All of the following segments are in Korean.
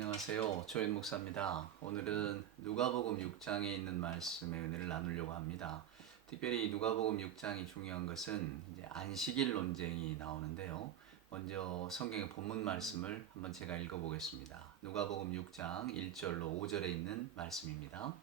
안녕하세요. 조현 목사입니다. 오늘은 누가복음 6장에 있는 말씀의 은혜를 나누려고 합니다. 특별히 누가복음 6장이 중요한 것은 이제 안식일 논쟁이 나오는데요. 먼저 성경의 본문 말씀을 한번 제가 읽어보겠습니다. 누가복음 6장 1절로 5절에 있는 말씀입니다.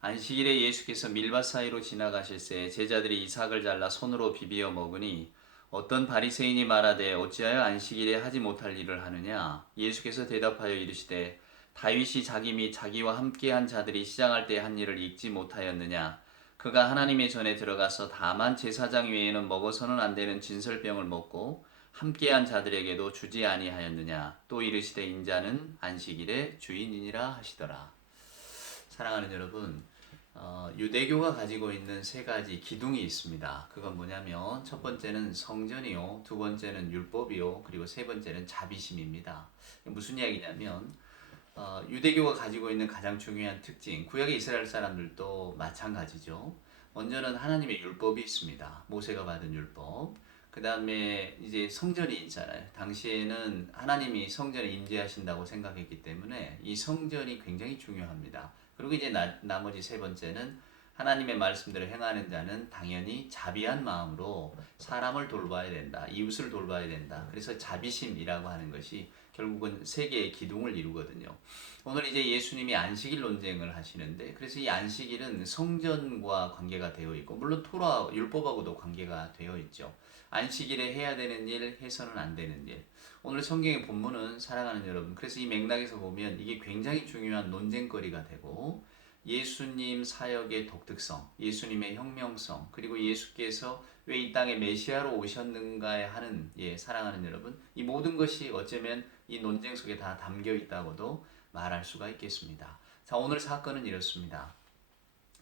안식일에 예수께서 밀밭 사이로 지나가실새 제자들이 이삭을 잘라 손으로 비비어 먹으니 어떤 바리새인이 말하되 어찌하여 안식일에 하지 못할 일을 하느냐. 예수께서 대답하여 이르시되 다윗이 자기 및 자기와 함께한 자들이 시장할 때 한 일을 잊지 못하였느냐. 그가 하나님의 전에 들어가서 다만 제사장 외에는 먹어서는 안 되는 진설병을 먹고 함께한 자들에게도 주지 아니하였느냐. 또 이르시되 인자는 안식일의 주인이니라 하시더라. 사랑하는 여러분, 유대교가 가지고 있는 세 가지 기둥이 있습니다. 그건 뭐냐면 첫 번째는 성전이요, 두 번째는 율법이요, 그리고 세 번째는 자비심입니다. 무슨 이야기냐면 유대교가 가지고 있는 가장 중요한 특징, 구약의 이스라엘 사람들도 마찬가지죠. 먼저는 하나님의 율법이 있습니다. 모세가 받은 율법. 그 다음에 이제 성전이 있잖아요. 당시에는 하나님이 성전에 임재하신다고 생각했기 때문에 이 성전이 굉장히 중요합니다. 그리고 이제 나머지 세 번째는 하나님의 말씀대로 행하는 자는 당연히 자비한 마음으로 사람을 돌봐야 된다. 이웃을 돌봐야 된다. 그래서 자비심이라고 하는 것이 결국은 세 개의 기둥을 이루거든요. 오늘 이제 예수님이 안식일 논쟁을 하시는데, 그래서 이 안식일은 성전과 관계가 되어 있고, 물론 토라 율법하고도 관계가 되어 있죠. 안식일에 해야 되는 일, 해서는 안 되는 일. 오늘 성경의 본문은 사랑하는 여러분, 그래서 이 맥락에서 보면 이게 굉장히 중요한 논쟁거리가 되고, 예수님 사역의 독특성, 예수님의 혁명성, 그리고 예수께서 왜 이 땅에 메시아로 오셨는가에 하는, 사랑하는 여러분, 이 모든 것이 어쩌면 이 논쟁 속에 다 담겨 있다고도 말할 수가 있겠습니다. 자, 오늘 사건은 이렇습니다.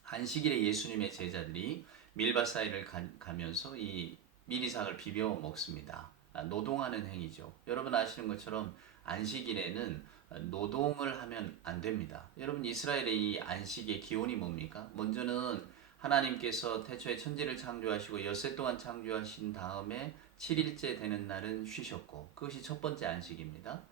안식일에 예수님의 제자들이 밀밭 사이를 가면서 이 미리삭을 비벼 먹습니다. 노동하는 행위죠. 여러분 아시는 것처럼 안식일에는 노동을 하면 안 됩니다. 여러분 이스라엘의 이 안식의 기원이 뭡니까? 먼저는 하나님께서 태초에 천지를 창조하시고 엿새 동안 창조하신 다음에 7일째 되는 날은 쉬셨고, 그것이 첫 번째 안식입니다.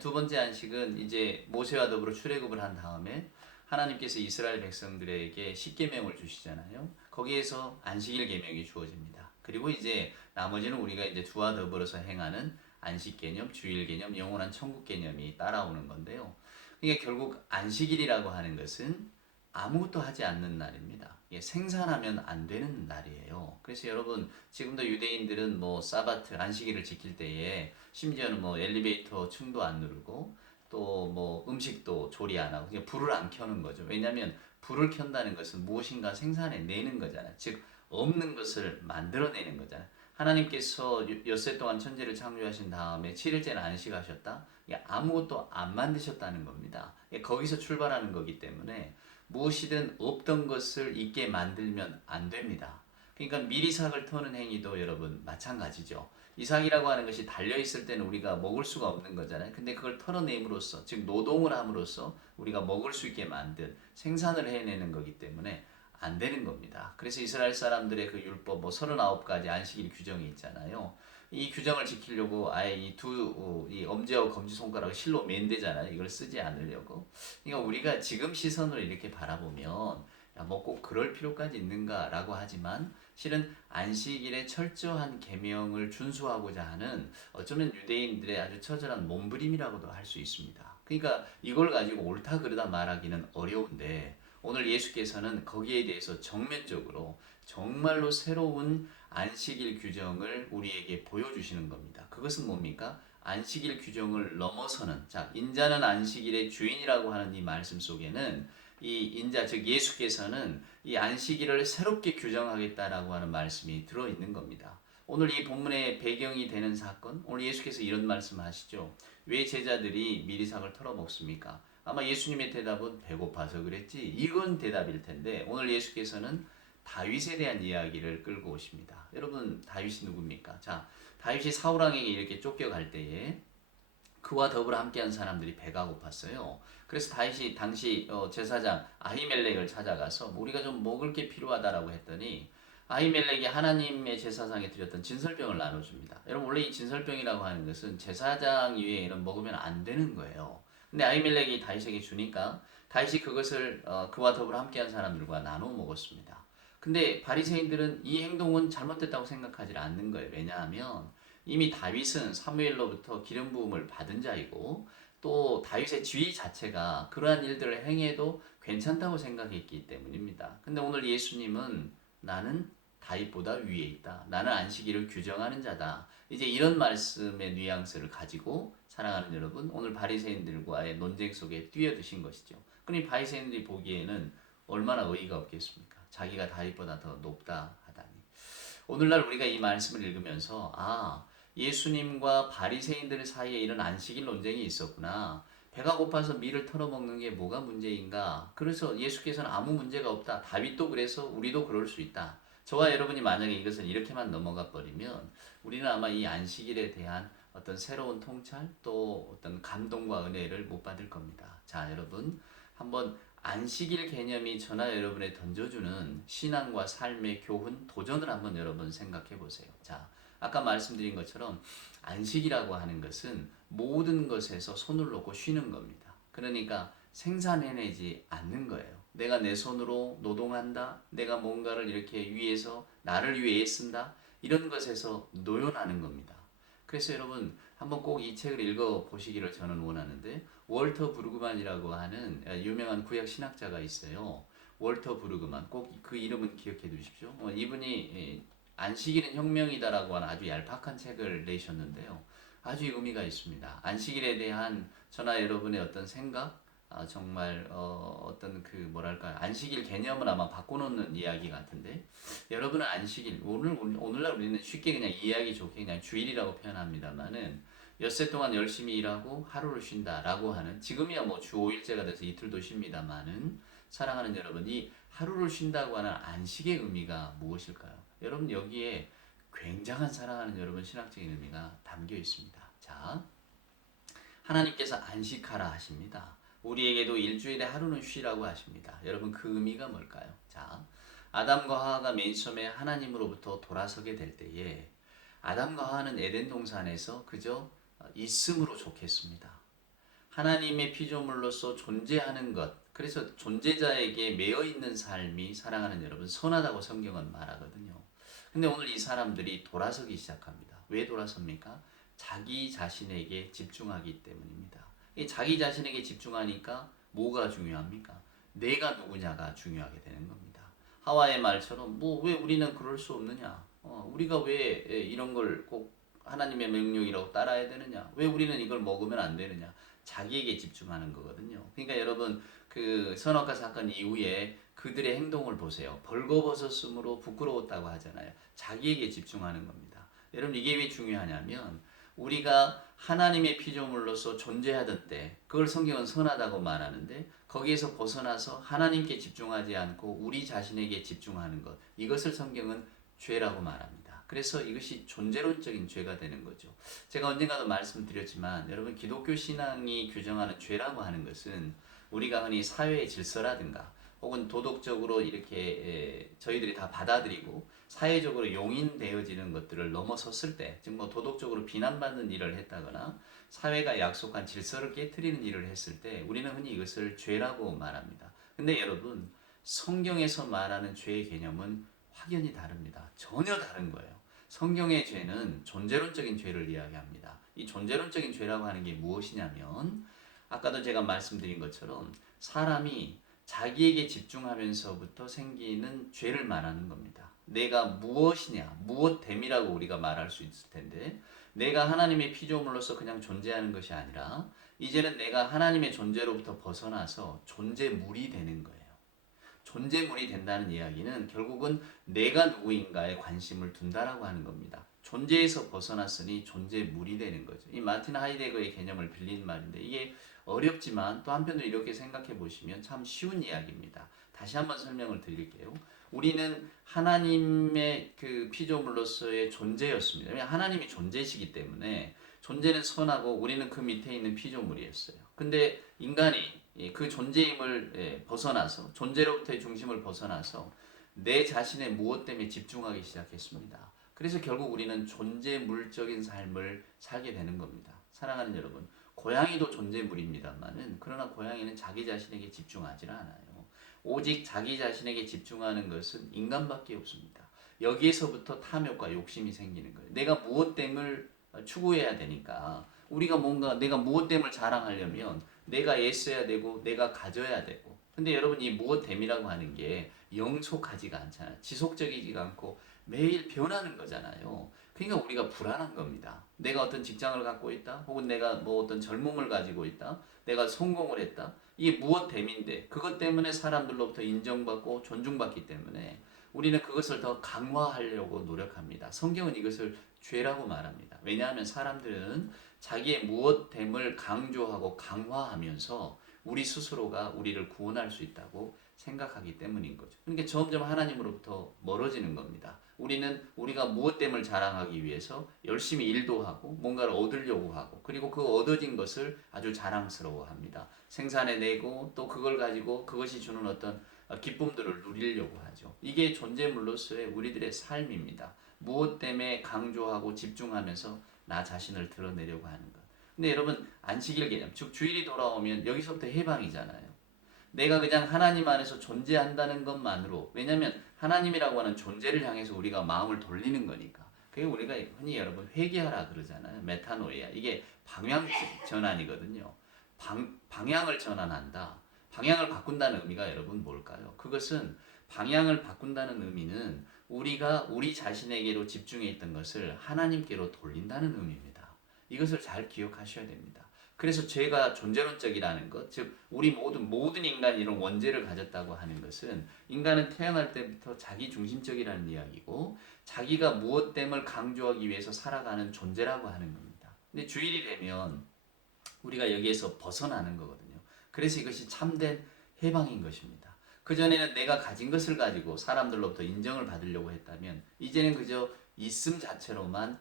두 번째 안식은 이제 모세와 더불어 출애굽을 한 다음에 하나님께서 이스라엘 백성들에게 십계명을 주시잖아요. 거기에서 안식일 계명이 주어집니다. 그리고 이제 나머지는 우리가 이제 주와 더불어서 행하는 안식 개념, 주일 개념, 영원한 천국 개념이 따라오는 건데요. 그러니까 결국 안식일이라고 하는 것은 아무것도 하지 않는 날입니다. 생산하면 안 되는 날이에요. 그래서 여러분 지금도 유대인들은 뭐 사바트 안식일을 지킬 때에 심지어는 뭐 엘리베이터 층도 안 누르고 또 뭐 음식도 조리 안 하고 그냥 불을 안 켜는 거죠. 왜냐하면 불을 켠다는 것은 무엇인가 생산해 내는 거잖아요. 즉 없는 것을 만들어내는 거잖아요. 하나님께서 엿새 동안 천지를 창조하신 다음에 7일째는 안식하셨다. 아무것도 안 만드셨다는 겁니다. 거기서 출발하는 거기 때문에 무엇이든 없던 것을 있게 만들면 안 됩니다. 그러니까 미리삭을 터는 행위도 여러분 마찬가지죠. 이삭이라고 하는 것이 달려있을 때는 우리가 먹을 수가 없는 거잖아요. 근데 그걸 털어냄으로써, 즉 노동을 함으로써 우리가 먹을 수 있게 만든 생산을 해내는 거기 때문에 안 되는 겁니다. 그래서 이스라엘 사람들의 그 율법 뭐 39가지 안식일 규정이 있잖아요. 이 규정을 지키려고 아예 이 엄지하고 검지손가락을 실로 맨대잖아요. 이걸 쓰지 않으려고. 그러니까 우리가 지금 시선으로 이렇게 바라보면 뭐 꼭 그럴 필요까지 있는가라고 하지만 실은 안식일의 철저한 계명을 준수하고자 하는 어쩌면 유대인들의 아주 처절한 몸부림이라고도 할 수 있습니다. 그러니까 이걸 가지고 옳다 그르다 말하기는 어려운데 오늘 예수께서는 거기에 대해서 정면적으로 정말로 새로운 안식일 규정을 우리에게 보여주시는 겁니다. 그것은 뭡니까? 안식일 규정을 넘어서는, 자, 인자는 안식일의 주인이라고 하는 이 말씀 속에는 이 인자, 즉 예수께서는 이 안식일을 새롭게 규정하겠다라고 하는 말씀이 들어있는 겁니다. 오늘 이 본문의 배경이 되는 사건, 오늘 예수께서 이런 말씀을 하시죠. 왜 제자들이 미리삭을 털어먹습니까? 아마 예수님의 대답은 배고파서 그랬지, 이건 대답일 텐데 오늘 예수께서는 다윗에 대한 이야기를 끌고 오십니다. 여러분 다윗이 누굽니까? 자, 다윗이 사울왕에게 이렇게 쫓겨갈 때에 그와 더불어 함께한 사람들이 배가 고팠어요. 그래서 다윗이 당시 제사장 아히멜렉을 찾아가서 우리가 좀 먹을 게 필요하다라고 했더니 아히멜렉이 하나님의 제사상에 드렸던 진설병을 나눠줍니다. 여러분 원래 이 진설병이라고 하는 것은 제사장 이외에는 먹으면 안 되는 거예요. 근데 아히멜렉이 다윗에게 주니까 다윗이 그것을 그와 더불어 함께한 사람들과 나눠 먹었습니다. 근데 바리새인들은 이 행동은 잘못됐다고 생각하지 않는 거예요. 왜냐하면 이미 다윗은 사무엘로부터 기름 부음을 받은 자이고 또 다윗의 지위 자체가 그러한 일들을 행해도 괜찮다고 생각했기 때문입니다. 근데 오늘 예수님은 나는 다윗보다 위에 있다. 나는 안식일을 규정하는 자다. 이제 이런 말씀의 뉘앙스를 가지고 사랑하는 여러분, 오늘 바리새인들과의 논쟁 속에 뛰어드신 것이죠. 그러니 바리새인들이 보기에는 얼마나 의의가 없겠습니까? 자기가 다윗보다 더 높다 하다니. 오늘날 우리가 이 말씀을 읽으면서 예수님과 바리새인들 사이에 이런 안식일 논쟁이 있었구나. 배가 고파서 밀을 털어먹는 게 뭐가 문제인가? 그래서 예수께서는 아무 문제가 없다. 다윗도 그래서 우리도 그럴 수 있다. 저와 여러분이 만약에 이것을 이렇게만 넘어가 버리면 우리는 아마 이 안식일에 대한 어떤 새로운 통찰 또 어떤 감동과 은혜를 못 받을 겁니다. 자, 여러분 한번 안식일 개념이 저나 여러분에 던져주는 신앙과 삶의 교훈, 도전을 한번 여러분 생각해 보세요. 자, 아까 말씀드린 것처럼 안식이라고 하는 것은 모든 것에서 손을 놓고 쉬는 겁니다. 그러니까 생산해내지 않는 거예요. 내가 내 손으로 노동한다. 내가 뭔가를 이렇게 위해서 나를 위해 애쓴다. 이런 것에서 노연하는 겁니다. 그래서 여러분 한번 꼭 이 책을 읽어 보시기를 저는 원하는데 월터 브루그만이라고 하는 유명한 구약 신학자가 있어요. 월터 브루그만 꼭 그 이름은 기억해 두십시오. 이분이 안식일은 혁명이다라고 하는 아주 얄팍한 책을 내셨는데요. 아주 의미가 있습니다. 안식일에 대한 저나 여러분의 어떤 생각, 정말 어떤 그 뭐랄까 안식일 개념을 아마 바꿔놓는 이야기 같은데 여러분은 안식일 오늘날 우리는 쉽게 그냥 이해하기 좋게 그냥 주일이라고 표현합니다만은 엿새 동안 열심히 일하고 하루를 쉰다라고 하는 지금이야 뭐 주 5일째가 돼서 이틀도 쉽니다만은 사랑하는 여러분 이 하루를 쉰다고 하는 안식의 의미가 무엇일까요? 여러분 여기에 굉장한 사랑하는 여러분 신학적인 의미가 담겨 있습니다. 자, 하나님께서 안식하라 하십니다. 우리에게도 일주일에 하루는 쉬라고 하십니다. 여러분 그 의미가 뭘까요? 자, 아담과 하와가 맨 처음에 하나님으로부터 돌아서게 될 때에 아담과 하와는 에덴 동산에서 그저 있음으로 좋겠습니다. 하나님의 피조물로서 존재하는 것, 그래서 존재자에게 매여 있는 삶이 사랑하는 여러분 선하다고 성경은 말하거든요. 근데 오늘 이 사람들이 돌아서기 시작합니다. 왜 돌아섭니까? 자기 자신에게 집중하기 때문입니다. 이 자기 자신에게 집중하니까 뭐가 중요합니까? 내가 누구냐가 중요하게 되는 겁니다. 하와의 말처럼 뭐 왜 우리는 그럴 수 없느냐? 우리가 왜 이런 걸 꼭 하나님의 명령이라고 따라야 되느냐? 왜 우리는 이걸 먹으면 안 되느냐? 자기에게 집중하는 거거든요. 그러니까 여러분 그 선악과 사건 이후에 그들의 행동을 보세요. 벌거벗었으므로 부끄러웠다고 하잖아요. 자기에게 집중하는 겁니다. 여러분 이게 왜 중요하냐면 우리가 하나님의 피조물로서 존재하던 때 그걸 성경은 선하다고 말하는데 거기에서 벗어나서 하나님께 집중하지 않고 우리 자신에게 집중하는 것 이것을 성경은 죄라고 말합니다. 그래서 이것이 존재론적인 죄가 되는 거죠. 제가 언젠가도 말씀드렸지만 여러분 기독교 신앙이 규정하는 죄라고 하는 것은 우리가 흔히 사회의 질서라든가 혹은 도덕적으로 이렇게 저희들이 다 받아들이고 사회적으로 용인되어지는 것들을 넘어섰을 때, 즉 뭐 도덕적으로 비난받는 일을 했다거나 사회가 약속한 질서를 깨트리는 일을 했을 때 우리는 흔히 이것을 죄라고 말합니다. 근데 여러분 성경에서 말하는 죄의 개념은 확연히 다릅니다. 전혀 다른 거예요. 성경의 죄는 존재론적인 죄를 이야기합니다. 이 존재론적인 죄라고 하는 게 무엇이냐면 아까도 제가 말씀드린 것처럼 사람이 자기에게 집중하면서부터 생기는 죄를 말하는 겁니다. 내가 무엇이냐, 무엇됨이라고 우리가 말할 수 있을 텐데 내가 하나님의 피조물로서 그냥 존재하는 것이 아니라 이제는 내가 하나님의 존재로부터 벗어나서 존재물이 되는 거예요. 존재물이 된다는 이야기는 결국은 내가 누구인가에 관심을 둔다라고 하는 겁니다. 존재에서 벗어났으니 존재물이 되는 거죠. 이 마틴 하이데거의 개념을 빌린 말인데 이게 어렵지만 또 한편으로 이렇게 생각해 보시면 참 쉬운 이야기입니다. 다시 한번 설명을 드릴게요. 우리는 하나님의 그 피조물로서의 존재였습니다. 왜냐하면 하나님이 존재시기 때문에 존재는 선하고 우리는 그 밑에 있는 피조물이었어요. 근데 인간이 그 존재임을 벗어나서 존재로부터의 중심을 벗어나서 내 자신의 무엇 때문에 집중하기 시작했습니다. 그래서 결국 우리는 존재물적인 삶을 살게 되는 겁니다. 사랑하는 여러분, 고양이도 존재물입니다만은 그러나 고양이는 자기 자신에게 집중하지 않아요. 오직 자기 자신에게 집중하는 것은 인간밖에 없습니다. 여기에서부터 탐욕과 욕심이 생기는 거예요. 내가 무엇됨을 추구해야 되니까 우리가 뭔가 내가 무엇됨을 자랑하려면 내가 애써야 되고 내가 가져야 되고 근데 여러분 이 무엇됨이라고 하는 게 영속하지가 않잖아요. 지속적이지가 않고 매일 변하는 거잖아요. 그러니까 우리가 불안한 겁니다. 내가 어떤 직장을 갖고 있다 혹은 내가 뭐 어떤 젊음을 가지고 있다 내가 성공을 했다 이게 무엇됨인데 그것 때문에 사람들로부터 인정받고 존중받기 때문에 우리는 그것을 더 강화하려고 노력합니다. 성경은 이것을 죄라고 말합니다. 왜냐하면 사람들은 자기의 무엇됨을 강조하고 강화하면서 우리 스스로가 우리를 구원할 수 있다고 생각하기 때문인 거죠. 그러니까 점점 하나님으로부터 멀어지는 겁니다. 우리는 우리가 무엇됨을 자랑하기 위해서 열심히 일도 하고 뭔가를 얻으려고 하고 그리고 그 얻어진 것을 아주 자랑스러워합니다. 생산해내고 또 그걸 가지고 그것이 주는 어떤 기쁨들을 누리려고 하죠. 이게 존재물로서의 우리들의 삶입니다. 무엇 때문에 강조하고 집중하면서 나 자신을 드러내려고 하는 것. 근데 여러분 안식일 개념, 즉 주일이 돌아오면 여기서부터 해방이잖아요. 내가 그냥 하나님 안에서 존재한다는 것만으로 왜냐하면 하나님이라고 하는 존재를 향해서 우리가 마음을 돌리는 거니까 그게 우리가 흔히 여러분 회개하라 그러잖아요. 메타노이아 이게 방향 전환이거든요. 방향을 전환한다. 방향을 바꾼다는 의미가 여러분 뭘까요? 그것은 방향을 바꾼다는 의미는 우리가 우리 자신에게로 집중해 있던 것을 하나님께로 돌린다는 의미입니다. 이것을 잘 기억하셔야 됩니다. 그래서 죄가 존재론적이라는 것, 즉 우리 모든 인간이 이런 원죄를 가졌다고 하는 것은 인간은 태어날 때부터 자기 중심적이라는 이야기고 자기가 무엇됨을 강조하기 위해서 살아가는 존재라고 하는 겁니다. 근데 주일이 되면 우리가 여기에서 벗어나는 거거든요. 그래서 이것이 참된 해방인 것입니다. 그전에는 내가 가진 것을 가지고 사람들로부터 인정을 받으려고 했다면 이제는 그저 있음 자체로만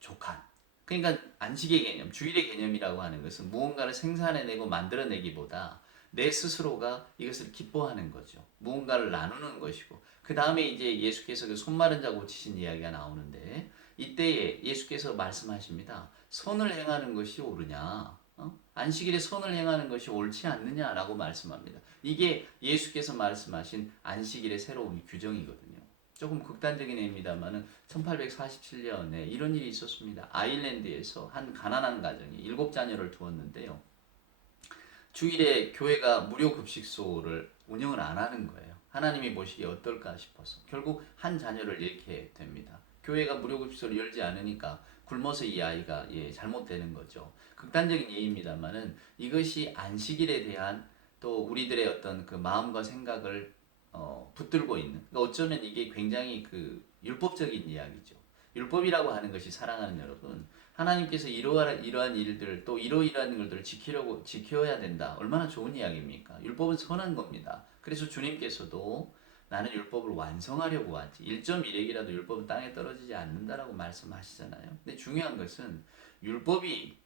족한 그러니까 안식의 개념, 주일의 개념이라고 하는 것은 무언가를 생산해내고 만들어내기보다 내 스스로가 이것을 기뻐하는 거죠. 무언가를 나누는 것이고 그 다음에 이제 예수께서 그 손마른 자 고치신 이야기가 나오는데 이때에 예수께서 말씀하십니다. 선을 행하는 것이 옳으냐? 안식일에 선을 행하는 것이 옳지 않느냐라고 말씀합니다. 이게 예수께서 말씀하신 안식일의 새로운 규정이거든요. 조금 극단적인 예입니다만은 1847년에 이런 일이 있었습니다. 아일랜드에서 한 가난한 가정이 7자녀를 두었는데요. 주일에 교회가 무료 급식소를 운영을 안 하는 거예요. 하나님이 보시기에 어떨까 싶어서 결국 한 자녀를 잃게 됩니다. 교회가 무료 급식소를 열지 않으니까 굶어서 이 아이가 잘못되는 거죠. 극단적인 예입니다만은 이것이 안식일에 대한 또 우리들의 어떤 그 마음과 생각을 붙들고 있는 그러니까 어쩌면 이게 굉장히 그 율법적인 이야기죠. 율법이라고 하는 것이 사랑하는 여러분 하나님께서 이러한 일들 또 이러이러한 것들을 지켜야 된다. 얼마나 좋은 이야기입니까? 율법은 선한 겁니다. 그래서 주님께서도 나는 율법을 완성하려고 왔지 1.1핵이라도 율법은 땅에 떨어지지 않는다라고 말씀하시잖아요. 근데 중요한 것은 율법이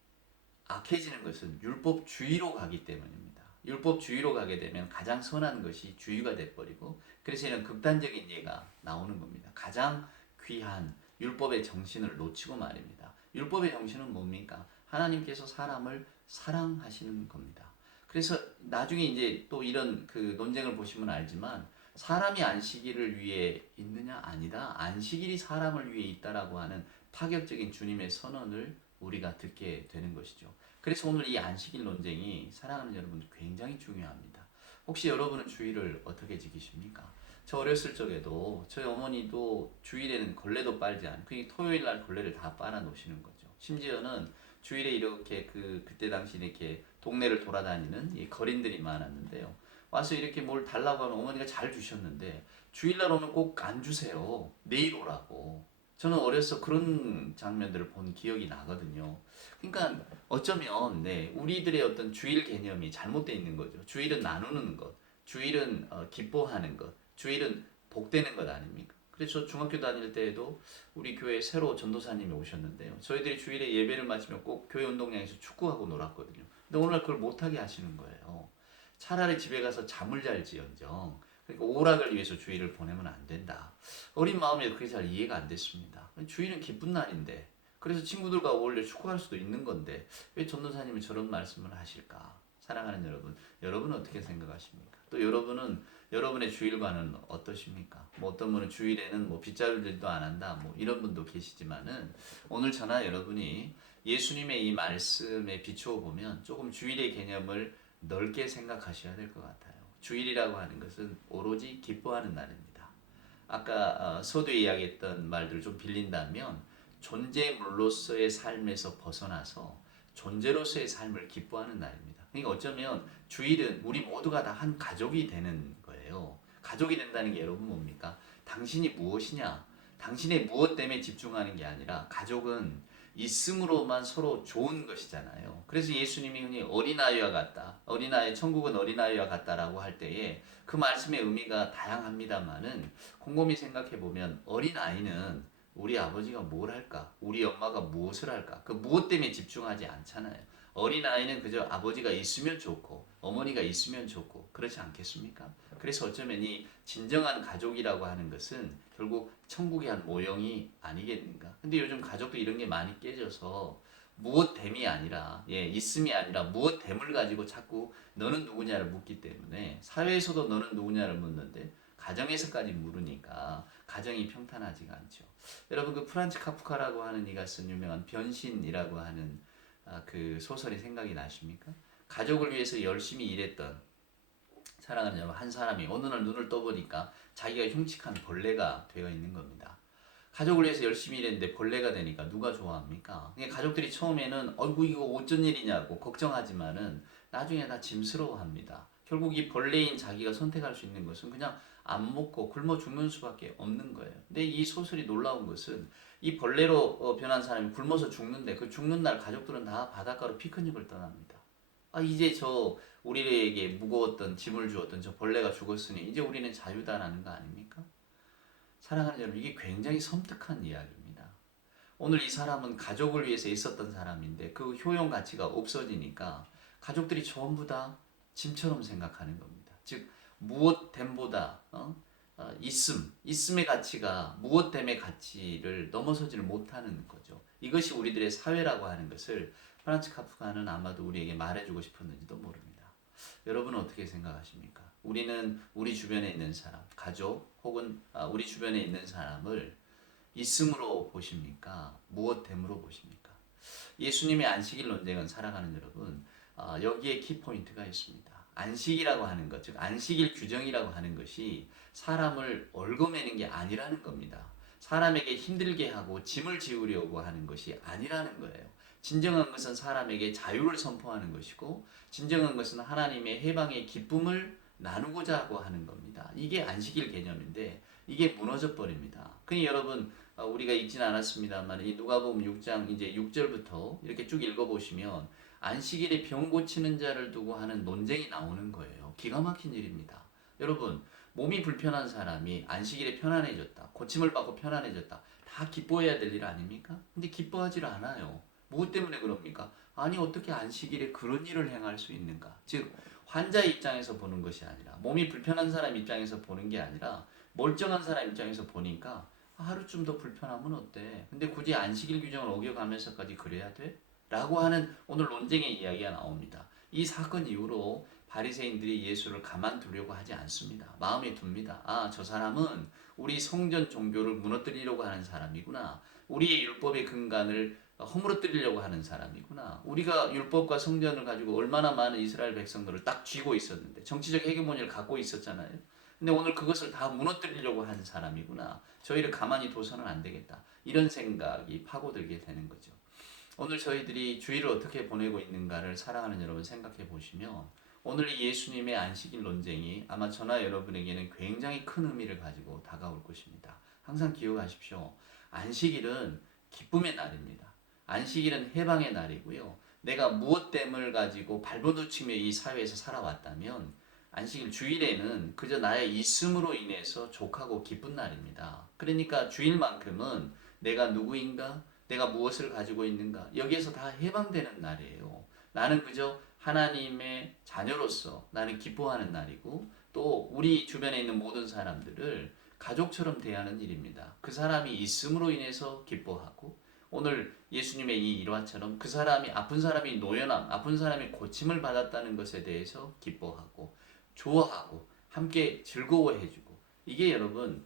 악해지는 것은 율법주의로 가기 때문입니다. 율법주의로 가게 되면 가장 선한 것이 주의가 돼버리고 그래서 이런 극단적인 예가 나오는 겁니다. 가장 귀한 율법의 정신을 놓치고 말입니다. 율법의 정신은 뭡니까? 하나님께서 사람을 사랑하시는 겁니다. 그래서 나중에 이제 또 이런 그 논쟁을 보시면 알지만 사람이 안식일을 위해 있느냐? 아니다. 안식일이 사람을 위해 있다라고 하는 파격적인 주님의 선언을 우리가 듣게 되는 것이죠. 그래서 오늘 이 안식일 논쟁이 사랑하는 여러분 굉장히 중요합니다. 혹시 여러분은 주일을 어떻게 지키십니까? 저 어렸을 적에도 저희 어머니도 주일에는 걸레도 빨지 않고 토요일 날 걸레를 다 빨아 놓으시는 거죠. 심지어는 주일에 이렇게 그때 당시 이렇게 동네를 돌아다니는 이 거린들이 많았는데요. 와서 이렇게 뭘 달라고 하면 어머니가 잘 주셨는데 주일날 오면 꼭 안 주세요. 내일 오라고. 저는 어려서 그런 장면들을 본 기억이 나거든요. 그러니까 어쩌면 우리들의 어떤 주일 개념이 잘못되어 있는 거죠. 주일은 나누는 것, 주일은 기뻐하는 것, 주일은 복되는 것 아닙니까? 그래서 중학교 다닐 때에도 우리 교회에 새로 전도사님이 오셨는데요. 저희들이 주일에 예배를 마치면 꼭 교회 운동장에서 축구하고 놀았거든요. 근데 오늘 그걸 못하게 하시는 거예요. 차라리 집에 가서 잠을 잘지언정 그러니까 오락을 위해서 주일을 보내면 안 된다. 어린 마음에 그게 잘 이해가 안 됐습니다. 주일은 기쁜 날인데 그래서 친구들과 어울려 축구할 수도 있는 건데 왜 전도사님이 저런 말씀을 하실까? 사랑하는 여러분, 여러분은 어떻게 생각하십니까? 또 여러분은 여러분의 주일과는 어떠십니까? 뭐 어떤 분은 주일에는 뭐 빗자루 일도 안 한다, 뭐 이런 분도 계시지만은 오늘 저나 여러분이 예수님의 이 말씀에 비추어 보면 조금 주일의 개념을 넓게 생각하셔야 될 것 같아요. 주일이라고 하는 것은 오로지 기뻐하는 날입니다. 아까 서두에 이야기했던 말들을 좀 빌린다면 존재물로서의 삶에서 벗어나서 존재로서의 삶을 기뻐하는 날입니다. 그러니까 어쩌면 주일은 우리 모두가 다 한 가족이 되는 거예요. 가족이 된다는 게 여러분 뭡니까? 당신이 무엇이냐? 당신의 무엇 때문에 집중하는 게 아니라 가족은 있음으로만 서로 좋은 것이잖아요. 그래서 예수님이 흔히 어린아이와 같다. 천국은 어린아이와 같다라고 할 때에 그 말씀의 의미가 다양합니다만은 곰곰이 생각해 보면 어린아이는 우리 아버지가 뭘 할까? 우리 엄마가 무엇을 할까? 그 무엇 때문에 집중하지 않잖아요. 어린아이는 그저 아버지가 있으면 좋고 어머니가 있으면 좋고 그렇지 않겠습니까? 그래서 어쩌면 이 진정한 가족이라고 하는 것은 결국 천국의 한 모형이 아니겠는가? 근데 요즘 가족도 이런 게 많이 깨져서 무엇됨이 아니라 있음이 아니라 무엇됨을 가지고 자꾸 너는 누구냐를 묻기 때문에 사회에서도 너는 누구냐를 묻는데 가정에서까지 물으니까 가정이 평탄하지가 않죠. 여러분 그 프란츠 카프카라고 하는 이가 쓴 유명한 변신이라고 하는 그 소설이 생각이 나십니까? 가족을 위해서 열심히 일했던 사랑하는 여러분 한 사람이 어느 날 눈을 떠보니까 자기가 흉측한 벌레가 되어 있는 겁니다. 가족을 위해서 열심히 일했는데 벌레가 되니까 누가 좋아합니까? 가족들이 처음에는 어이구 이거 어쩐 일이냐고 걱정하지만은 나중에 다 짐스러워합니다. 결국 이 벌레인 자기가 선택할 수 있는 것은 그냥 안 먹고 굶어 죽는 수밖에 없는 거예요. 근데 이 소설이 놀라운 것은 이 벌레로 변한 사람이 굶어서 죽는데 그 죽는 날 가족들은 다 바닷가로 피크닉을 떠납니다. 이제 저 우리에게 무거웠던 짐을 주었던 저 벌레가 죽었으니 이제 우리는 자유다라는 거 아닙니까? 사랑하는 여러분, 이게 굉장히 섬뜩한 이야기입니다. 오늘 이 사람은 가족을 위해서 있었던 사람인데 그 효용 가치가 없어지니까 가족들이 전부 다 짐처럼 생각하는 겁니다. 즉 무엇됨보다 있음의 가치가 무엇됨의 가치를 넘어서지를 못하는 거죠. 이것이 우리들의 사회라고 하는 것을 프란츠 카프카는 아마도 우리에게 말해주고 싶었는지도 모릅니다. 여러분은 어떻게 생각하십니까? 우리는 우리 주변에 있는 사람, 가족 혹은 우리 주변에 있는 사람을 있음으로 보십니까? 무엇됨으로 보십니까? 예수님의 안식일 논쟁은 살아가는 여러분 여기에 키포인트가 있습니다. 안식이라고 하는 것, 즉 안식일 규정이라고 하는 것이 사람을 얽어매는 게 아니라는 겁니다. 사람에게 힘들게 하고 짐을 지우려고 하는 것이 아니라는 거예요. 진정한 것은 사람에게 자유를 선포하는 것이고 진정한 것은 하나님의 해방의 기쁨을 나누고자 하고 하는 겁니다. 이게 안식일 개념인데 이게 무너져 버립니다. 그니 여러분 우리가 읽진 않았습니다만 이 누가복음 6장 이제 6절부터 이렇게 쭉 읽어보시면 안식일에 병 고치는 자를 두고 하는 논쟁이 나오는 거예요. 기가 막힌 일입니다. 여러분 몸이 불편한 사람이 안식일에 편안해졌다. 고침을 받고 편안해졌다. 다 기뻐해야 될 일 아닙니까? 근데 기뻐하지를 않아요. 무엇 때문에 그럽니까? 아니 어떻게 안식일에 그런 일을 행할 수 있는가? 즉 환자 입장에서 보는 것이 아니라 몸이 불편한 사람 입장에서 보는 게 아니라 멀쩡한 사람 입장에서 보니까 하루쯤 더 불편하면 어때? 근데 굳이 안식일 규정을 어겨가면서까지 그래야 돼? 라고 하는 오늘 논쟁의 이야기가 나옵니다. 이 사건 이후로 바리새인들이 예수를 가만두려고 하지 않습니다. 마음에 둡니다. 저 사람은 우리 성전 종교를 무너뜨리려고 하는 사람이구나. 우리의 율법의 근간을 허물어뜨리려고 하는 사람이구나. 우리가 율법과 성전을 가지고 얼마나 많은 이스라엘 백성들을 딱 쥐고 있었는데 정치적 헤게모니를 갖고 있었잖아요. 근데 오늘 그것을 다 무너뜨리려고 하는 사람이구나. 저희를 가만히 둬서는 안 되겠다. 이런 생각이 파고들게 되는 거죠. 오늘 저희들이 주일을 어떻게 보내고 있는가를 사랑하는 여러분 생각해 보시면 오늘 이 예수님의 안식일 논쟁이 아마 저나 여러분에게는 굉장히 큰 의미를 가지고 다가올 것입니다. 항상 기억하십시오. 안식일은 기쁨의 날입니다. 안식일은 해방의 날이고요. 내가 무엇됨을 가지고 발버둥치며 이 사회에서 살아왔다면 안식일 주일에는 그저 나의 있음으로 인해서 족하고 기쁜 날입니다. 그러니까 주일만큼은 내가 누구인가? 내가 무엇을 가지고 있는가? 여기에서 다 해방되는 날이에요. 나는 그저 하나님의 자녀로서 나는 기뻐하는 날이고 또 우리 주변에 있는 모든 사람들을 가족처럼 대하는 일입니다. 그 사람이 있음으로 인해서 기뻐하고 오늘 예수님의 이 일화처럼 그 사람이 아픈 사람이 노연함, 아픈 사람이 고침을 받았다는 것에 대해서 기뻐하고 좋아하고 함께 즐거워해주고 이게 여러분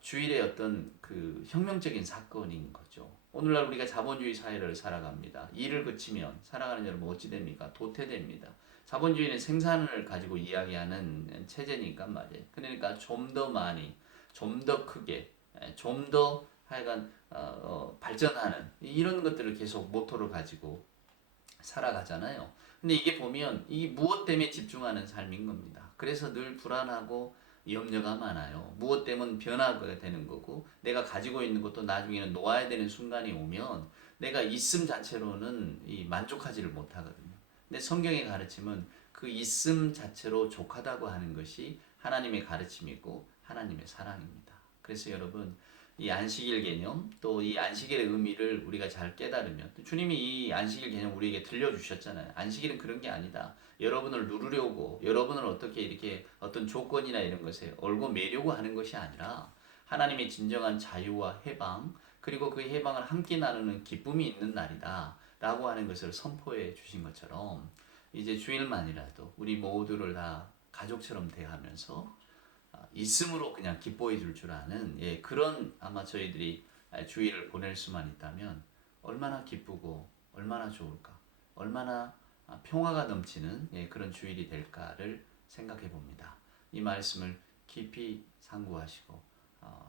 주일의 어떤 그 혁명적인 사건인 거죠. 오늘날 우리가 자본주의 사회를 살아갑니다. 일을 그치면 살아가는 여러분 어찌 됩니까? 도태됩니다. 자본주의는 생산을 가지고 이야기하는 체제니까 말이에요. 그러니까 좀 더 많이, 좀 더 크게, 좀 더 하여간 발전하는 이런 것들을 계속 모토로 가지고 살아가잖아요. 근데 이게 보면 이 무엇 때문에 집중하는 삶인 겁니다. 그래서 늘 불안하고 염려가 많아요. 무엇 때문에 변화가 되는 거고 내가 가지고 있는 것도 나중에는 놓아야 되는 순간이 오면 내가 있음 자체로는 만족하지를 못하거든요. 근데 성경의 가르침은 그 있음 자체로 족하다고 하는 것이 하나님의 가르침이고 하나님의 사랑입니다. 그래서 여러분 이 안식일 개념 또 이 안식일의 의미를 우리가 잘 깨달으면 주님이 이 안식일 개념 우리에게 들려주셨잖아요. 안식일은 그런 게 아니다. 여러분을 누르려고 여러분을 어떻게 이렇게 어떤 조건이나 이런 것에 얼고 매려고 하는 것이 아니라 하나님의 진정한 자유와 해방 그리고 그 해방을 함께 나누는 기쁨이 있는 날이다 라고 하는 것을 선포해 주신 것처럼 이제 주일만이라도 우리 모두를 다 가족처럼 대하면서 있음으로 그냥 기뻐해 줄 아는 그런 아마 저희들이 주일을 보낼 수만 있다면 얼마나 기쁘고 얼마나 좋을까 얼마나 평화가 넘치는 그런 주일이 될까를 생각해 봅니다. 이 말씀을 깊이 상고하시고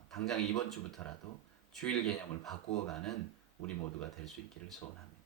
당장 이번 주부터라도 주일 개념을 바꾸어가는 우리 모두가 될 수 있기를 소원합니다.